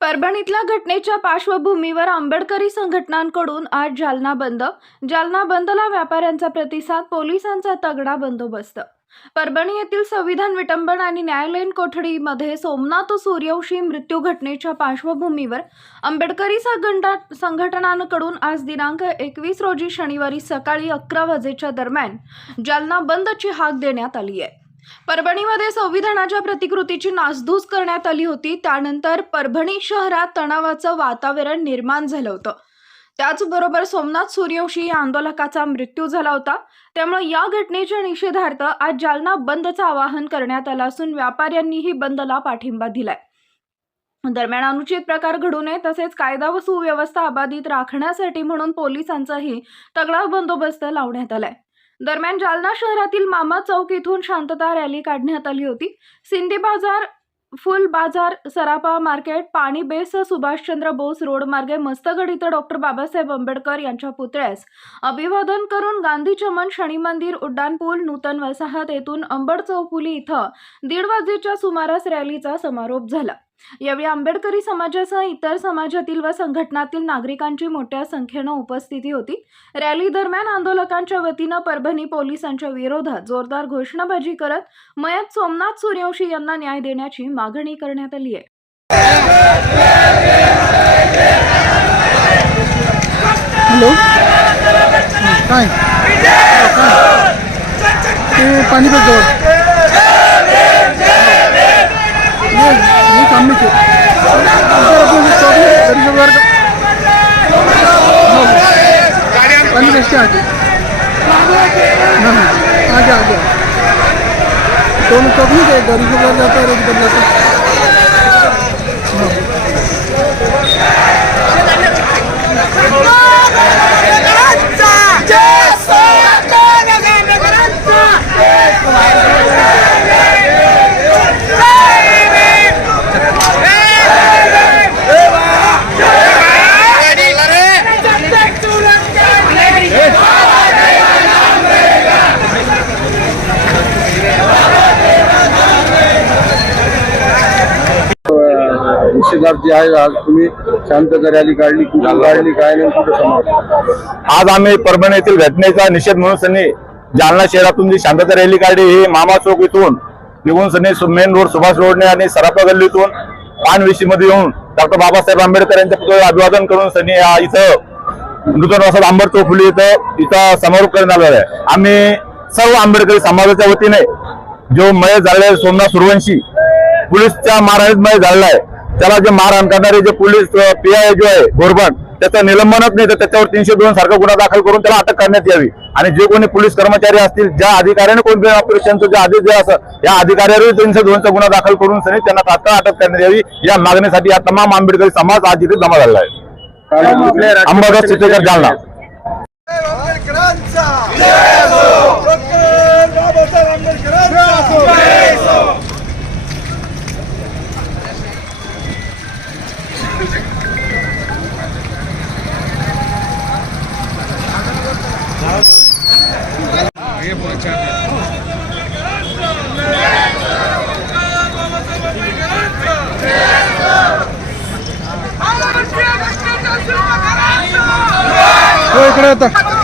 परभणीतल्या घटनेच्या पार्श्वभूमीवर आंबेडकरी संघटनांकडून आज जालना बंद. जालना बंदला व्यापाऱ्यांचा प्रतिसाद पोलिसांचा तगडा बंदोबस्त. परभणी येथील संविधान विटंबन आणि न्यायालयीन कोठडीमध्ये सोमनाथ सूर्यवंशी मृत्यू घटनेच्या पार्श्वभूमीवर आंबेडकरी संघटनांकडून आज दिनांक एकवीस रोजी शनिवारी सकाळी अकरा वाजेच्या दरम्यान जालना बंदची हाक देण्यात आली आहे. परभणीमध्ये संविधानाच्या प्रतिकृतीची नासधूस करण्यात आली होती. त्यानंतर परभणी शहरात तणावाचं वातावरण निर्माण झालं होतं. त्याचबरोबर सोमनाथ सूर्यवंशी या आंदोलकाचा मृत्यू झाला होता. त्यामुळे या घटनेच्या निषेधार्थ आज जालना बंदचं आवाहन करण्यात आलं असून व्यापाऱ्यांनीही बंदला पाठिंबा दिलाय. दरम्यान अनुचित प्रकार घडू नये तसेच कायदा व सुव्यवस्था अबाधित राखण्यासाठी म्हणून पोलिसांचाही तगडा बंदोबस्त लावण्यात आलाय. दरम्यान जालना शहरातील मामा चौक इथून शांतता रॅली काढण्यात आली होती. सिंधी बाजार फुल बाजार सराफा मार्केट पाणी बेस सुभाषचंद्र बोस रोड मार्गे मस्तगड इथं डॉक्टर बाबासाहेब आंबेडकर यांच्या पुतळ्यास अभिवादन करून गांधी चमन शनी मंदिर उड्डाणपूल नूतन वसाहत येथून अंबड चौफुली इथं दीड वाजेच्या सुमारास रॅलीचा समारोप झाला. यावेळी आंबेडकरी समाजासह इतर समाजातील व संघटनातील नागरिकांची मोठ्या संख्येनं उपस्थिती होती. रॅली दरम्यान आंदोलकांच्या वतीनं परभणी पोलिसांच्या विरोधात जोरदार घोषणाबाजी करत मयत सोमनाथ सूर्यवंशी यांना न्याय देण्याची मागणी करण्यात आली आहे. हॅलो? पानी बेचते आगे हाँ हाँ आगे आगे दोनों चौक नहीं गए गरीब बाजार जाता है एक जाता निषेधार्थ जे आहे आज तुम्ही शांतता रॅली काढली कुठून काढली काय नाही कुठं समोर? आज आम्ही परभणी येथील घटनेचा निषेध म्हणून सनी जालना शहरातून जी शांतता रॅली काढली ही मामा चौक इथून निघून सनी मेन रोड सुभाष रोडने आणि सराफा गल्लीतून मध्ये येऊन डॉक्टर बाबासाहेब आंबेडकर यांच्या पुतळ्याला अभिवादन करून सनी या इथं नूतन वसाहत आंबेड चौफुली इथं इथं समारोप करण्यात आलेला आहे. आम्ही सर्व आंबेडकरी समाजाच्या वतीने जो मय झालेला सोमनाथ सूर्यवंशी पोलीसच्या मारहाणीत मय झालेला आहे. त्याला जे मारहाण करणारे जे पोलीस पी आय जो आहे गोरबन त्याचं निलंबनच नाही तर त्याच्यावर तीनशे दोन सारखा गुन्हा दाखल करून त्याला अटक करण्यात यावी. आणि जे कोणी पोलीस कर्मचारी असतील ज्या अधिकाऱ्याने कोणते ऑपरेशनचं जे आदेश दिला असं या अधिकाऱ्यावर तीनशे दोनचा गुन्हा दाखल करून सनी त्यांना तात्काळ अटक करण्यात यावी. या मागणीसाठी या तमाम आंबेडकरी समाज आज इथे जमा झालेला आहे. अंबादास चितेकर जालना. हो, हो. করে